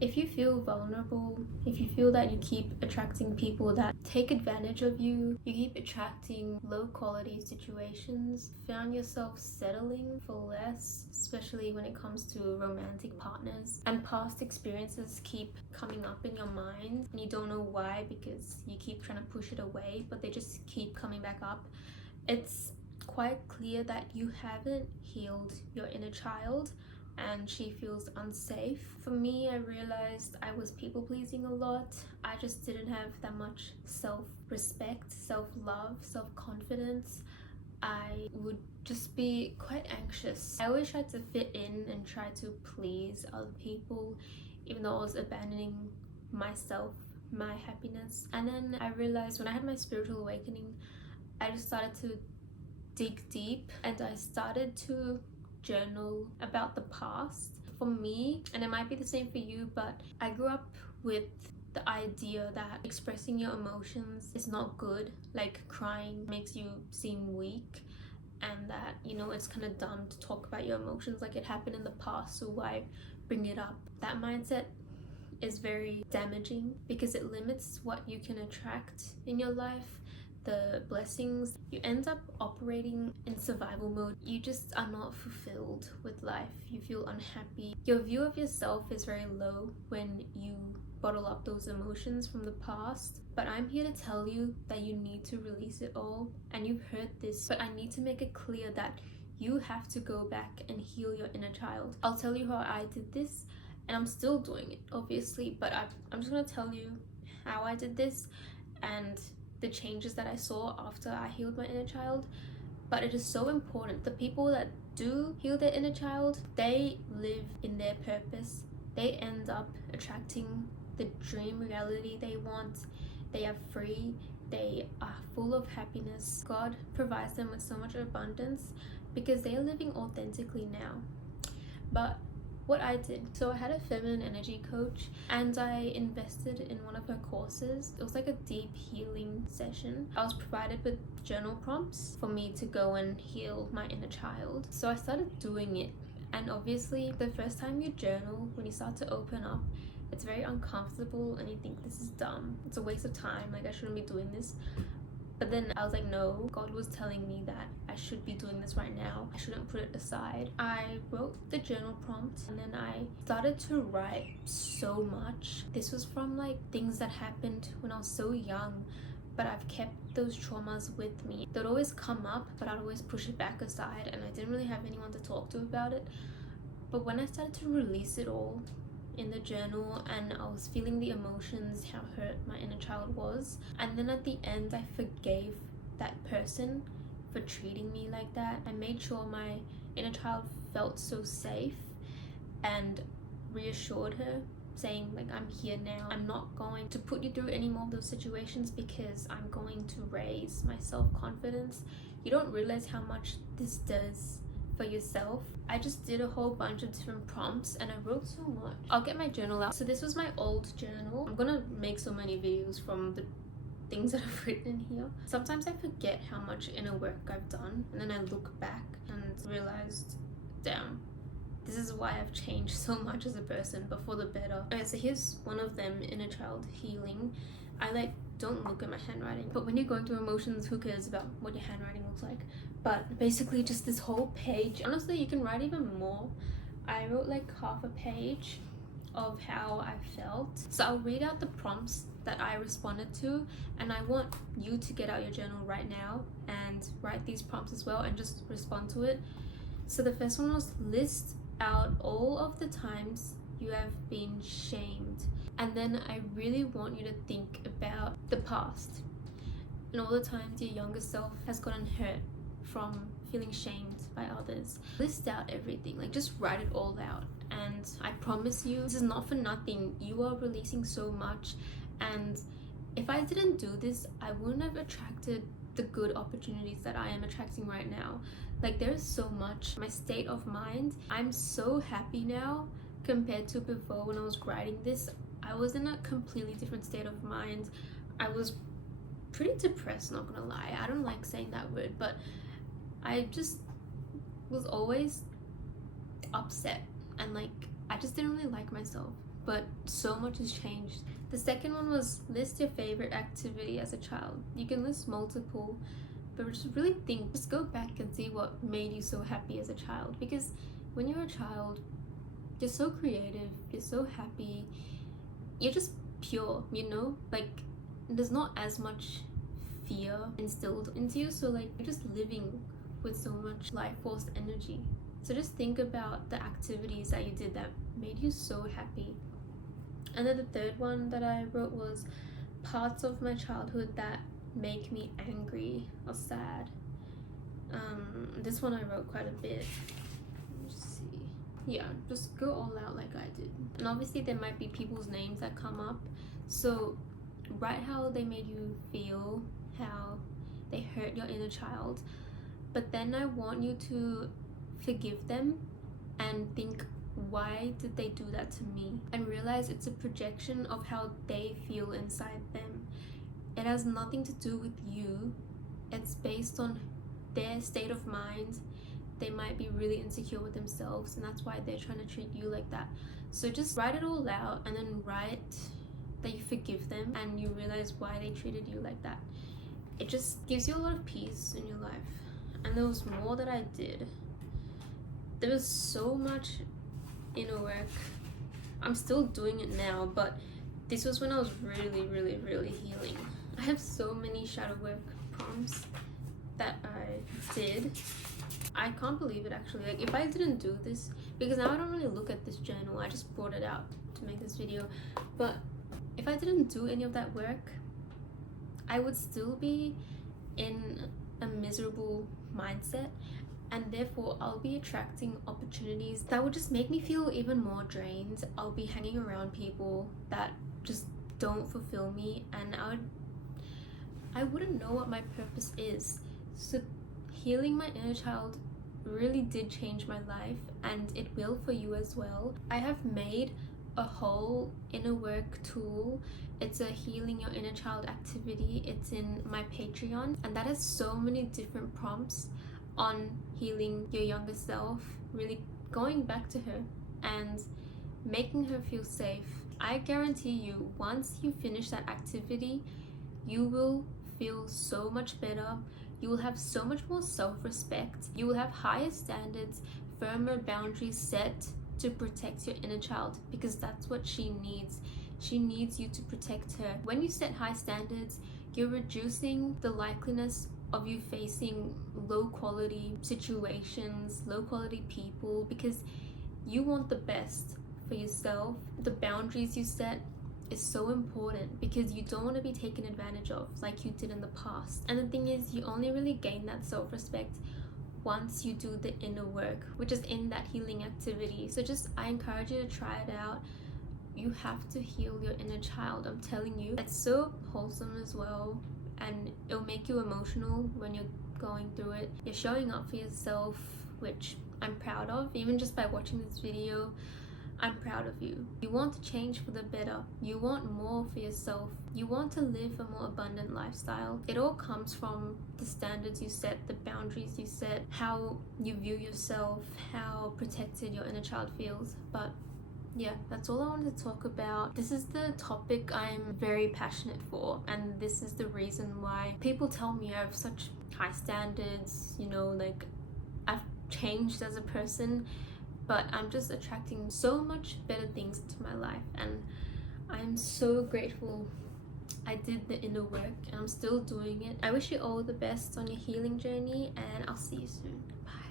If you feel vulnerable, if you feel that you keep attracting people that take advantage of you, you keep attracting low quality situations, found yourself settling for less, especially when it comes to romantic partners, and past experiences keep coming up in your mind and you don't know why because you keep trying to push it away, but they just keep coming back up, it's quite clear that you haven't healed your inner child and she feels unsafe. For me, I realized I was people pleasing a lot. I just didn't have that much self-respect, self-love, self-confidence. I would just be quite anxious. I always tried to fit in and try to please other people, even though I was abandoning myself, my happiness. And then I realized when I had my spiritual awakening, I just started to dig deep and I started to journal about the past. For me, and it might be the same for you, but I grew up with the idea that expressing your emotions is not good, like crying makes you seem weak, and that, you know, it's kind of dumb to talk about your emotions like it happened in the past, so why bring it up? That mindset is very damaging because it limits what you can attract in your life, the blessings. You end up operating in survival mode. You just are not fulfilled with life. You feel unhappy. Your view of yourself is very low when you bottle up those emotions from the past. But I'm here to tell you that you need to release it all. And you've heard this, but I need to make it clear that you have to go back and heal your inner child. I'll tell you how I did this, and I'm still doing it, obviously, but I'm just gonna tell you how I did this and the changes that I saw after I healed my inner child. But it is so important. The people that do heal their inner child, they live in their purpose. They end up attracting the dream reality they want. They are free. They are full of happiness. God provides them with so much abundance because they are living authentically now. But what I did, so I had a feminine energy coach and I invested in one of her courses. It was like a deep healing session. I was provided with journal prompts for me to go and heal my inner child. So I started doing it, and obviously the first time you journal, when you start to open up, it's very uncomfortable and you think this is dumb, it's a waste of time, like I shouldn't be doing this. But then I was like, no, God was telling me that I should be doing this right now. I shouldn't put it aside. I wrote the journal prompt and then I started to write so much. This was from like things that happened when I was so young, but I've kept those traumas with me. They'd always come up, but I'd always push it back aside and I didn't really have anyone to talk to about it. But when I started to release it all in the journal and I was feeling the emotions, how hurt my inner child was, and then at the end I forgave that person for treating me like that. I made sure my inner child felt so safe and reassured her, saying like, I'm here now, I'm not going to put you through any more of those situations because I'm going to raise my self-confidence. You don't realize how much this does for yourself. I just did a whole bunch of different prompts and I wrote so much. I'll get my journal out. So this was my old journal. I'm gonna make so many videos from the things that I've written here. Sometimes I forget how much inner work I've done and then I look back and realized, damn, this is why I've changed so much as a person, but for the better. Okay, so here's one of them, inner child healing. I don't look at my handwriting, but when you're going through emotions, who cares about what your handwriting looks like? But basically just this whole page. Honestly, you can write even more. I wrote like half a page of how I felt. So I'll read out the prompts that I responded to, and I want you to get out your journal right now and write these prompts as well and just respond to it. So the first one was, list out all of the times you have been shamed. And then I really want you to think about the past and all the times your younger self has gotten hurt from feeling shamed by others. List out everything, like just write it all out. And I promise you, this is not for nothing. You are releasing so much, and if I didn't do this, I wouldn't have attracted the good opportunities that I am attracting right now. Like, there's so much. My state of mind, I'm so happy now compared to before. When I was writing this, I was in a completely different state of mind. I was pretty depressed, not gonna lie. I don't like saying that word, but I just was always upset and like I just didn't really like myself. but so much has changed. The second one was list your favorite activity as a child. You can list multiple, but just really think, just go back and see what made you so happy as a child. Because when you're a child, you're so creative, you're so happy, you're just pure, you know? Like, there's not as much fear instilled into you, so like you're just living with so much life force energy. So just think about the activities that you did that made you so happy. And then the third one that I wrote was parts of my childhood that make me angry or sad. This one I wrote quite a bit. Let's see. Yeah, just go all out like I did. And obviously there might be people's names that come up, so write how they made you feel, how they hurt your inner child, but then I want you to forgive them and think, why did they do that to me? And realize it's a projection of how they feel inside them. It has nothing to do with you. It's based on their state of mind. They might be really insecure with themselves, and that's why they're trying to treat you like that. So just write it all out, and then write that you forgive them and you realize why they treated you like that. It just gives you a lot of peace in your life. And there was more that I did. There was so much inner work. I'm still doing it now, but this was when I was really healing. I have so many shadow work prompts that I did. I can't believe it, actually. Like, if I didn't do this, because now I don't really look at this journal, I just brought it out to make this video, but if I didn't do any of that work, I would still be in a miserable mindset, and therefore I'll be attracting opportunities that would just make me feel even more drained. I'll be hanging around people that just don't fulfill me, and I wouldn't know what my purpose is. So healing my inner child really did change my life, and it will for you as well. I have made a whole inner work tool. It's a healing your inner child activity. It's in my Patreon, and that has so many different prompts on healing your younger self, really going back to her and making her feel safe. I guarantee you, once you finish that activity, you will feel so much better. You will have so much more self-respect. You will have higher standards, firmer boundaries set to protect your inner child, because that's what she needs. She needs you to protect her. When you set high standards, you're reducing the likeliness of you facing low quality situations, low quality people, because you want the best for yourself. The boundaries you set is so important because you don't want to be taken advantage of like you did in the past. And the thing is, you only really gain that self-respect once you do the inner work, which is in that healing activity. So just, I encourage you to try it out. You have to heal your inner child, I'm telling you. It's so wholesome as well, and it'll make you emotional when you're going through it. You're showing up for yourself, which I'm proud of. Even just by watching this video, I'm proud of you. You want to change for the better. You want more for yourself. You want to live a more abundant lifestyle. It all comes from the standards you set, the boundaries you set, how you view yourself, how protected your inner child feels. But yeah, that's all I wanted to talk about. This is the topic I'm very passionate for, and this is the reason why people tell me I have such high standards, you know, like I've changed as a person, but I'm just attracting so much better things into my life, and I'm so grateful I did the inner work, and I'm still doing it. I wish you all the best on your healing journey, and I'll see you soon. Bye.